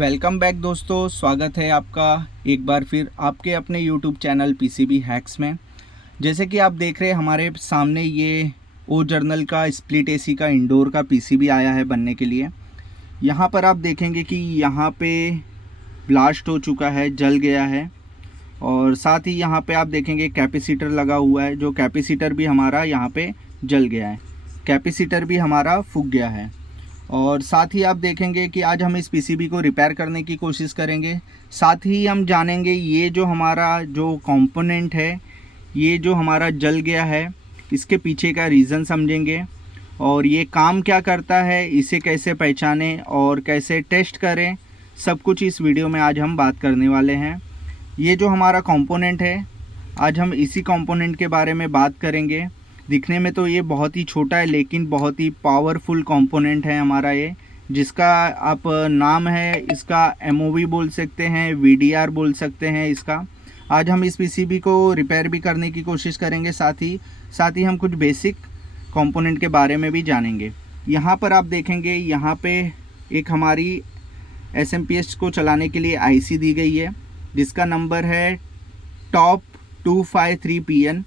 Welcome back दोस्तों, स्वागत है आपका एक बार फिर आपके अपने यूट्यूब चैनल पीसीबी हैक्स में। जैसे कि आप देख रहे हैं हमारे सामने ये ओ जर्नल का स्प्लिट एसी का इंडोर का पीसीबी आया है बनने के लिए। यहाँ पर आप देखेंगे कि यहाँ पे ब्लास्ट हो चुका है, जल गया है। और साथ ही यहाँ पे आप देखेंगे कैपेसिटर लगा हुआ है, जो कैपेसिटर भी हमारा यहाँ पे जल गया है, कैपेसिटर भी हमारा फूक गया है। और साथ ही आप देखेंगे कि आज हम इस पीसीबी को रिपेयर करने की कोशिश करेंगे। साथ ही हम जानेंगे ये जो हमारा जो कंपोनेंट है, ये जो हमारा जल गया है, इसके पीछे का रीज़न समझेंगे और ये काम क्या करता है, इसे कैसे पहचानें और कैसे टेस्ट करें, सब कुछ इस वीडियो में आज हम बात करने वाले हैं। ये जो हमारा कंपोनेंट है, आज हम इसी कंपोनेंट के बारे में बात करेंगे। दिखने में तो ये बहुत ही छोटा है, लेकिन बहुत ही पावरफुल कंपोनेंट है हमारा ये, जिसका आप नाम है इसका एमओवी बोल सकते हैं, वीडीआर बोल सकते हैं इसका। आज हम इस पीसीबी को रिपेयर भी करने की कोशिश करेंगे, साथ ही हम कुछ बेसिक कंपोनेंट के बारे में भी जानेंगे। यहाँ पर आप देखेंगे, यहाँ पे एक हमारी एसएमपीएस को चलाने के लिए आईसी दी गई है, जिसका नंबर है टॉप 253PN।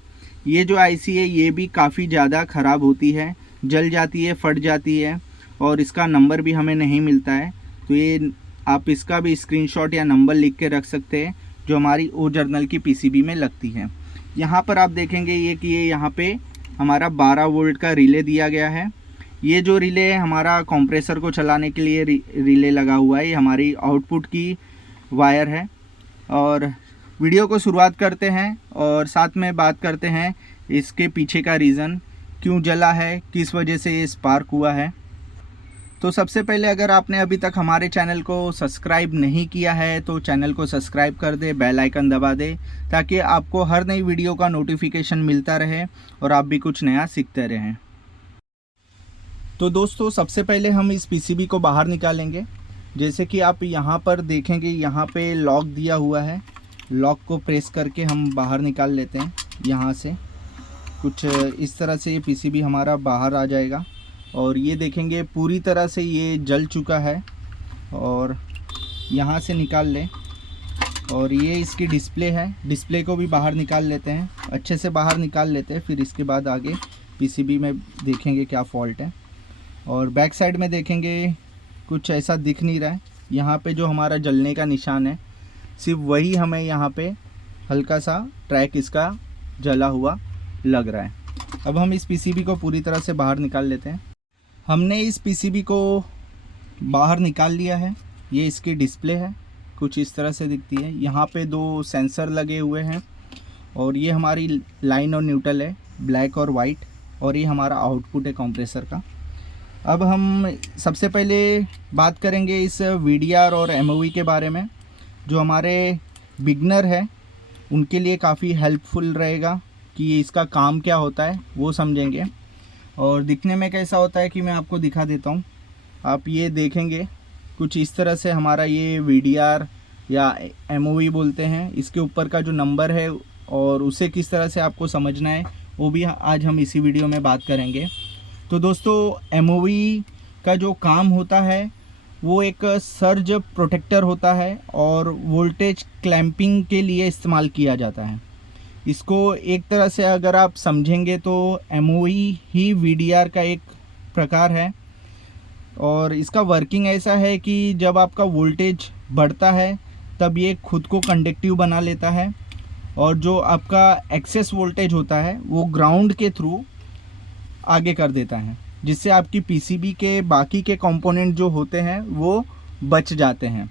ये जो आईसी है ये भी काफ़ी ज़्यादा ख़राब होती है, जल जाती है, फट जाती है और इसका नंबर भी हमें नहीं मिलता है। तो ये आप इसका भी स्क्रीनशॉट या नंबर लिख के रख सकते हैं, जो हमारी ओ जर्नल की पीसीबी में लगती है। यहाँ पर आप देखेंगे ये कि ये यहाँ पे हमारा 12 वोल्ट का रिले दिया गया है। ये जो रिले है हमारा कंप्रेसर को चलाने के लिए रिले लगा हुआ है, ये हमारी आउटपुट की वायर है। और वीडियो को शुरुआत करते हैं और साथ में बात करते हैं इसके पीछे का रीज़न, क्यों जला है, किस वजह से ये स्पार्क हुआ है। तो सबसे पहले अगर आपने अभी तक हमारे चैनल को सब्सक्राइब नहीं किया है तो चैनल को सब्सक्राइब कर दे, बेल आइकन दबा दे, ताकि आपको हर नई वीडियो का नोटिफिकेशन मिलता रहे और आप भी कुछ नया सीखते रहें। तो दोस्तों सबसे पहले हम इस पीसीबी को बाहर निकालेंगे। जैसे कि आप यहाँ पर देखेंगे, यहाँ पे लॉक दिया हुआ है, लॉक को प्रेस करके हम बाहर निकाल लेते हैं। यहाँ से कुछ इस तरह से ये पीसीबी हमारा बाहर आ जाएगा और ये देखेंगे पूरी तरह से ये जल चुका है। और यहाँ से निकाल लें और ये इसकी डिस्प्ले है, डिस्प्ले को भी बाहर निकाल लेते हैं, अच्छे से बाहर निकाल लेते हैं। फिर इसके बाद आगे पीसीबी में देखेंगे क्या फॉल्ट है। और बैक साइड में देखेंगे कुछ ऐसा दिख नहीं रहा है, यहाँ पे जो हमारा जलने का निशान है सिर्फ वही हमें यहाँ पे हल्का सा ट्रैक इसका जला हुआ लग रहा है। अब हम इस पीसीबी को पूरी तरह से बाहर निकाल लेते हैं। हमने इस पीसीबी को बाहर निकाल लिया है। ये इसकी डिस्प्ले है, कुछ इस तरह से दिखती है। यहाँ पे 2 सेंसर लगे हुए हैं और ये हमारी लाइन और न्यूट्रल है, ब्लैक और वाइट, और ये हमारा आउटपुट है कंप्रेसर का। अब हम सबसे पहले बात करेंगे इस वीडीआर और एमओवी के बारे में, जो हमारे बिगनर है उनके लिए काफ़ी हेल्पफुल रहेगा कि इसका काम क्या होता है वो समझेंगे। और दिखने में कैसा होता है कि मैं आपको दिखा देता हूँ। आप ये देखेंगे कुछ इस तरह से हमारा ये वीडीआर या एमओवी बोलते हैं, इसके ऊपर का जो नंबर है और उसे किस तरह से आपको समझना है वो भी आज हम इसी वीडियो में बात करेंगे। तो दोस्तों एमओवी का जो काम होता है वो एक सर्ज प्रोटेक्टर होता है और वोल्टेज क्लैंपिंग के लिए इस्तेमाल किया जाता है। इसको एक तरह से अगर आप समझेंगे तो एमओवी ही वीडीआर का एक प्रकार है। और इसका वर्किंग ऐसा है कि जब आपका वोल्टेज बढ़ता है तब ये खुद को कंडक्टिव बना लेता है और जो आपका एक्सेस वोल्टेज होता है वो ग्राउंड के थ्रू आगे कर देता है, जिससे आपकी पीसीबी के बाकी के कंपोनेंट जो होते हैं वो बच जाते हैं,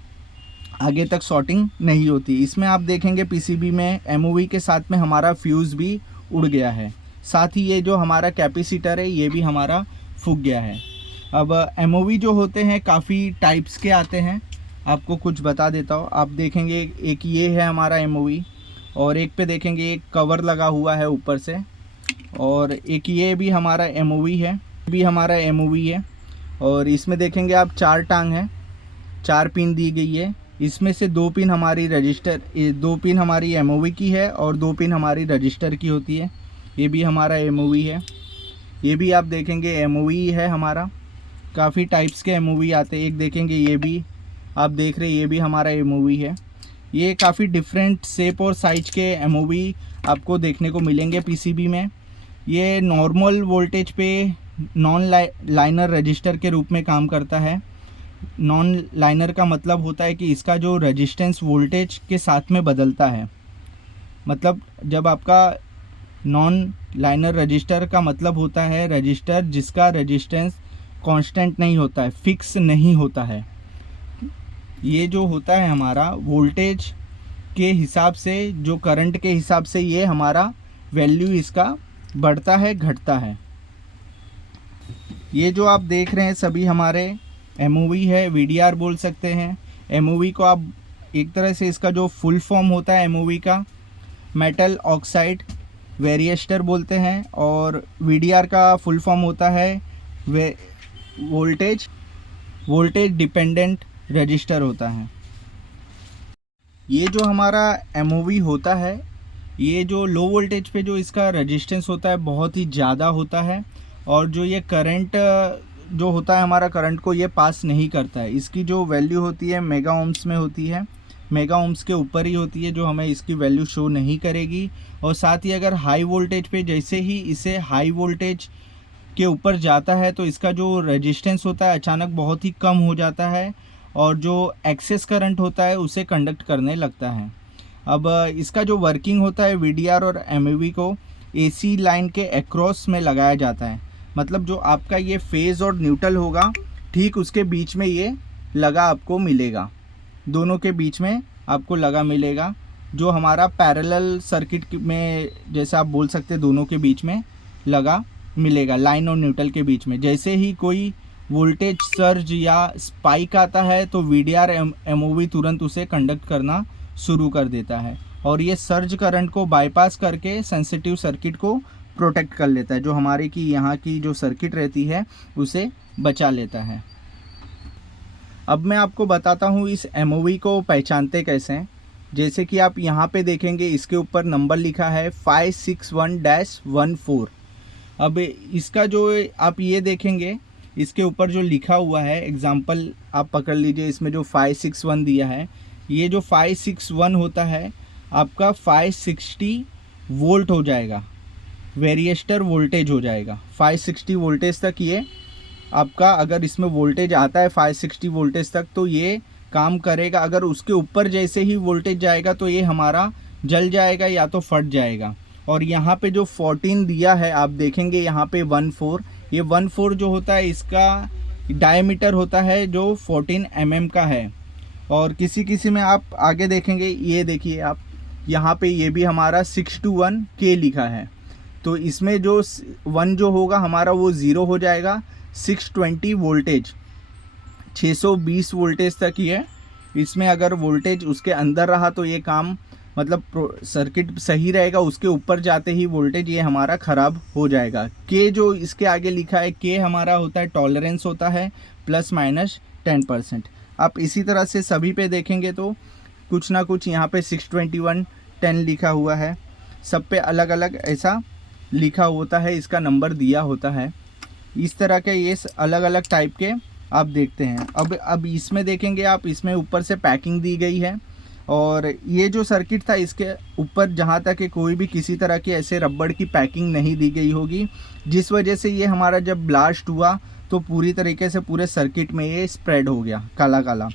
आगे तक शॉर्टिंग नहीं होती। इसमें आप देखेंगे पीसीबी में एमओवी के साथ में हमारा फ्यूज़ भी उड़ गया है, साथ ही ये जो हमारा कैपेसिटर है ये भी हमारा फूक गया है। अब एमओवी जो होते हैं काफ़ी टाइप्स के आते हैं, आपको कुछ बता देता हूँ। आप देखेंगे एक ये है हमारा एमओवी और एक पे देखेंगे एक कवर लगा हुआ है ऊपर से, और एक ये भी हमारा एमओवी है, भी हमारा एमओवी है। और इसमें देखेंगे आप 4 टांग है, 4 पिन दी गई है। इसमें से 2 पिन हमारी रजिस्टर, 2 पिन हमारी एमओवी की है और 2 पिन हमारी रजिस्टर की होती है। ये भी हमारा एमओवी है, ये भी आप देखेंगे एमओवी है हमारा। काफ़ी टाइप्स के एमओवी आते हैं, एक देखेंगे ये भी आप देख रहे हैं ये भी हमारा एमओवी है। ये काफ़ी डिफरेंट शेप और साइज के एमओवी आपको देखने को मिलेंगे पीसीबी में। ये नॉर्मल वोल्टेज पे नॉन लाइनर रजिस्टर के रूप में काम करता है। नॉन लाइनर का मतलब होता है कि इसका जो रेजिस्टेंस वोल्टेज के साथ में बदलता है। मतलब जब आपका नॉन लाइनर रजिस्टर का मतलब होता है रजिस्टर जिसका रेजिस्टेंस कांस्टेंट नहीं होता है, फिक्स नहीं होता है। ये जो होता है हमारा वोल्टेज के हिसाब से, जो करंट के हिसाब से ये हमारा वैल्यू इसका बढ़ता है घटता है। ये जो आप देख रहे हैं सभी हमारे एमओवी है, वीडीआर बोल सकते हैं। एमओवी को आप एक तरह से इसका जो फुल फॉर्म होता है एमओवी का मेटल ऑक्साइड वेरिएस्टर बोलते हैं, और वीडीआर का फुल फॉर्म होता है वोल्टेज डिपेंडेंट रजिस्टर होता है। ये जो हमारा एमओवी होता है, ये जो लो वोल्टेज पे जो इसका रेजिस्टेंस होता है बहुत ही ज़्यादा होता है, और जो ये करंट जो होता है हमारा करंट को ये पास नहीं करता है। इसकी जो वैल्यू होती है मेगा ओम्स में होती है, मेगा ओम्स के ऊपर ही होती है, जो हमें इसकी वैल्यू शो नहीं करेगी। और साथ ही अगर हाई वोल्टेज पे जैसे ही इसे हाई वोल्टेज के ऊपर जाता है तो इसका जो रेजिस्टेंस होता है अचानक बहुत ही कम हो जाता है, और जो एक्सेस करंट होता है उसे कंडक्ट करने लगता है। अब इसका जो वर्किंग होता है वीडीआर और एमओवी को एसी लाइन के अक्रॉस में लगाया जाता है। मतलब जो आपका ये फेज़ और न्यूट्रल होगा ठीक उसके बीच में ये लगा आपको मिलेगा, दोनों के बीच में आपको लगा मिलेगा, जो हमारा पैरेलल सर्किट में जैसे आप बोल सकते हैं दोनों के बीच में लगा मिलेगा, लाइन और न्यूट्रल के बीच में। जैसे ही कोई वोल्टेज सर्ज या स्पाइक आता है तो वीडीआर एमओवी तुरंत उसे कंडक्ट करना शुरू कर देता है, और ये सर्ज करंट को बाईपास करके सेंसिटिव सर्किट को प्रोटेक्ट कर लेता है, जो हमारे की यहाँ की जो सर्किट रहती है उसे बचा लेता है। अब मैं आपको बताता हूँ इस एमओवी को पहचानते कैसे हैं। जैसे कि आप यहाँ पे देखेंगे इसके ऊपर नंबर लिखा है 561-14। अब इसका जो आप ये देखेंगे इसके ऊपर जो लिखा हुआ है, एग्जाम्पल आप पकड़ लीजिए, इसमें जो 561 दिया है, ये जो 561 होता है आपका 560 वोल्ट हो जाएगा, वेरिएस्टर वोल्टेज हो जाएगा 560 वोल्टेज तक। ये आपका अगर इसमें वोल्टेज आता है 560 वोल्टेज तक तो ये काम करेगा। अगर उसके ऊपर जैसे ही वोल्टेज जाएगा तो ये हमारा जल जाएगा या तो फट जाएगा। और यहाँ पे जो 14 दिया है आप देखेंगे यहाँ पे 14, ये 14 जो होता है इसका डायमीटर होता है जो 14 mm का है। और किसी में आप आगे देखेंगे, ये देखिए आप यहाँ पे ये भी हमारा 6 to 1 K लिखा है, तो इसमें जो 1 जो होगा हमारा वो 0 हो जाएगा। 620 वोल्टेज 620 वोल्टेज तक ही है। इसमें अगर वोल्टेज उसके अंदर रहा तो ये काम मतलब सर्किट सही रहेगा, उसके ऊपर जाते ही वोल्टेज ये हमारा ख़राब हो जाएगा। के जो इसके आगे लिखा है के हमारा होता है टॉलरेंस होता है ±10%। आप इसी तरह से सभी पे देखेंगे तो कुछ ना कुछ यहाँ पे 621 10 लिखा हुआ है, सब पे अलग अलग ऐसा लिखा होता है, इसका नंबर दिया होता है। इस तरह के ये अलग अलग टाइप के आप देखते हैं। अब इसमें देखेंगे आप, इसमें ऊपर से पैकिंग दी गई है, और ये जो सर्किट था इसके ऊपर जहाँ तक कि कोई भी किसी तरह की ऐसे रबड़ की पैकिंग नहीं दी गई होगी, जिस वजह से ये हमारा जब ब्लास्ट हुआ तो पूरी तरीके से पूरे सर्किट में ये स्प्रेड हो गया काला काला।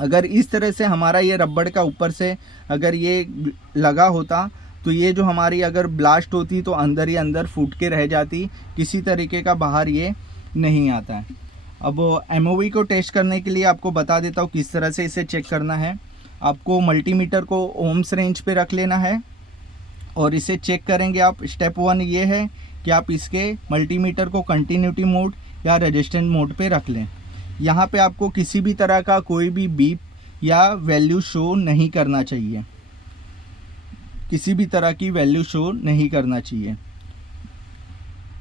अगर इस तरह से हमारा ये रबड़ का ऊपर से अगर ये लगा होता तो ये जो हमारी अगर ब्लास्ट होती तो अंदर ही अंदर फूट के रह जाती, किसी तरीके का बाहर ये नहीं आता है। अब एमओवी को टेस्ट करने के लिए आपको बता देता हूँ किस तरह से इसे चेक करना है। आपको मल्टीमीटर को ओम्स रेंज पे रख लेना है और इसे चेक करेंगे आप। स्टेप 1 ये है कि आप इसके मल्टीमीटर को कंटिन्यूटी मोड या रेजिस्टेंट मोड पे रख लें। यहाँ पे आपको किसी भी तरह का कोई भी बीप या वैल्यू शो नहीं करना चाहिए, किसी भी तरह की वैल्यू शो नहीं करना चाहिए।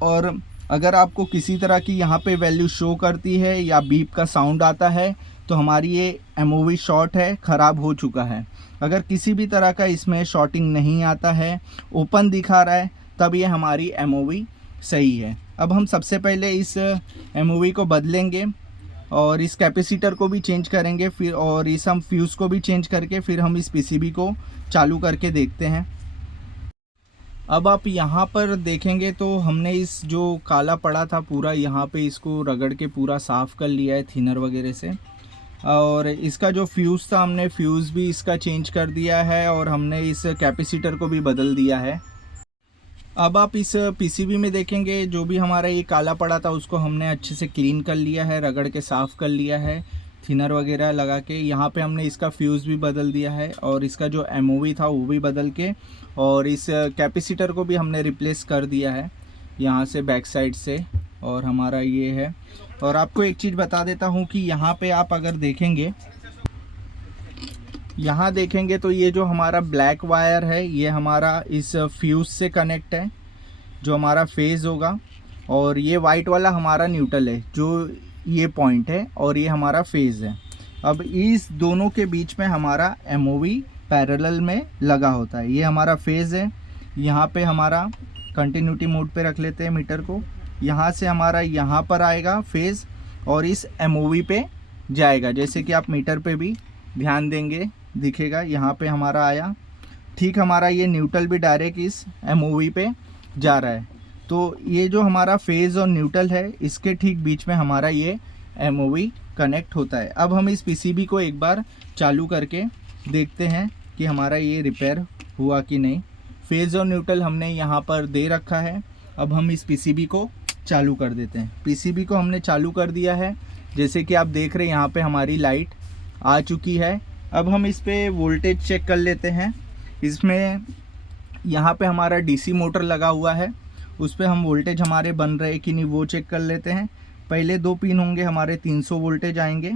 और अगर आपको किसी तरह की यहाँ पे वैल्यू शो करती है या बीप का साउंड आता है तो हमारी ये एमओवी शॉर्ट है, ख़राब हो चुका है। अगर किसी भी तरह का इसमें शॉर्टिंग नहीं आता है, ओपन दिखा रहा है, तब ये हमारी एमओवी सही है। अब हम सबसे पहले इस एमओवी को बदलेंगे। और इस कैपेसिटर को भी चेंज करेंगे फिर, और इस हम फ्यूज़ को भी चेंज करके फिर हम इस पीसीबी को चालू करके देखते हैं। अब आप यहाँ पर देखेंगे तो हमने इस जो काला पड़ा था पूरा यहाँ पे इसको रगड़ के पूरा साफ़ कर लिया है थिनर वगैरह से। और इसका जो फ्यूज़ था हमने फ्यूज़ भी इसका चेंज कर दिया है और हमने इस कैपेसिटर को भी बदल दिया है। अब आप इस पीसीबी में देखेंगे जो भी हमारा ये काला पड़ा था उसको हमने अच्छे से क्लीन कर लिया है, रगड़ के साफ़ कर लिया है थिनर वगैरह लगा के। यहाँ पे हमने इसका फ्यूज़ भी बदल दिया है और इसका जो एमओवी था वो भी बदल के, और इस कैपेसिटर को भी हमने रिप्लेस कर दिया है यहाँ से बैक साइड से। और हमारा ये है। और आपको एक चीज़ बता देता हूँ कि यहाँ पे आप अगर देखेंगे, यहाँ देखेंगे तो ये जो हमारा ब्लैक वायर है ये हमारा इस फ्यूज़ से कनेक्ट है जो हमारा फेज़ होगा, और ये वाइट वाला हमारा न्यूट्रल है जो ये पॉइंट है, और ये हमारा फेज़ है। अब इस दोनों के बीच में हमारा एमओवी पैरेलल में लगा होता है। ये हमारा फेज़ है। यहाँ पे हमारा कंटिन्यूटी मोड पे रख लेते हैं मीटर को। यहाँ से हमारा यहाँ पर आएगा फेज़ और इस एमओवी पे जाएगा। जैसे कि आप मीटर पे भी ध्यान देंगे दिखेगा यहाँ पे हमारा आया। ठीक हमारा ये न्यूट्रल भी डायरेक्ट इस एमओवी पे जा रहा है। तो ये जो हमारा फेज़ और न्यूट्रल है इसके ठीक बीच में हमारा ये एमओवी कनेक्ट होता है। अब हम इस पीसीबी को एक बार चालू करके देखते हैं कि हमारा ये रिपेयर हुआ कि नहीं। फेज़ और न्यूट्रल हमने यहाँ पर दे रखा है। अब हम इस पीसीबी को चालू कर देते हैं। पीसीबी को हमने चालू कर दिया है। जैसे कि आप देख रहे हैं यहाँ पे हमारी लाइट आ चुकी है। अब हम इस पे वोल्टेज चेक कर लेते हैं। इसमें यहाँ पे हमारा डीसी मोटर लगा हुआ है, उस पर हम वोल्टेज हमारे बन रहे कि नहीं वो चेक कर लेते हैं। पहले 2 पिन होंगे हमारे 300 वोल्टेज आएंगे,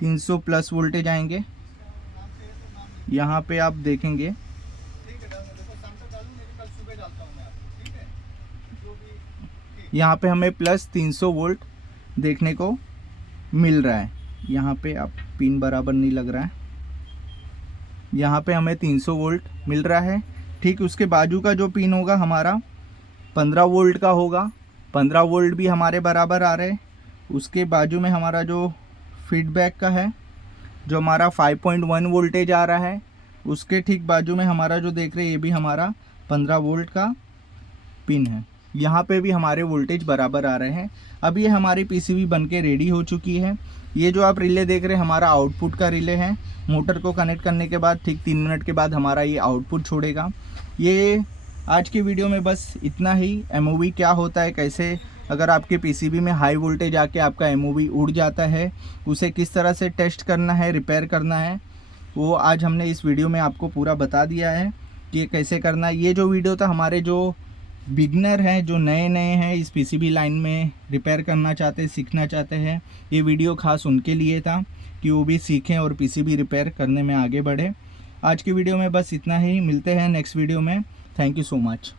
300 प्लस वोल्टेज आएंगे। यहाँ पे आप देखेंगे यहाँ पे हमें प्लस 300 वोल्ट देखने को मिल रहा है। यहाँ पे आप पिन बराबर नहीं लग रहा है, यहाँ पे हमें 300 वोल्ट मिल रहा है। ठीक उसके बाजू का जो पिन होगा हमारा 15 वोल्ट का होगा, 15 वोल्ट भी हमारे बराबर आ रहे। उसके बाजू में हमारा जो फीडबैक का है जो हमारा 5.1 वोल्टेज आ रहा है, उसके ठीक बाजू में हमारा जो देख रहे हैं ये भी हमारा 15 वोल्ट का पिन है। यहाँ पे भी हमारे वोल्टेज बराबर आ रहे हैं। अब ये हमारी पीसीबी बनके रेडी हो चुकी है। ये जो आप रिले देख रहे हैं हमारा आउटपुट का रिले है। मोटर को कनेक्ट करने के बाद ठीक 3 मिनट के बाद हमारा ये आउटपुट छोड़ेगा। ये आज की वीडियो में बस इतना ही। एमओवी क्या होता है, कैसे अगर आपके पीसीबी में हाई वोल्टेज आके आपका एमओवी उड़ जाता है उसे किस तरह से टेस्ट करना है, रिपेयर करना है, वो आज हमने इस वीडियो में आपको पूरा बता दिया है कि कैसे करना है। ये जो वीडियो था हमारे जो बिगनर हैं, जो नए हैं इस पीसीबी लाइन में रिपेयर करना चाहते हैं, सीखना चाहते हैं, ये वीडियो खास उनके लिए था कि वो भी सीखें और पीसीबी रिपेयर करने में आगे बढ़े। आज की वीडियो में बस इतना ही। मिलते हैं नेक्स्ट वीडियो में। Thank you so much.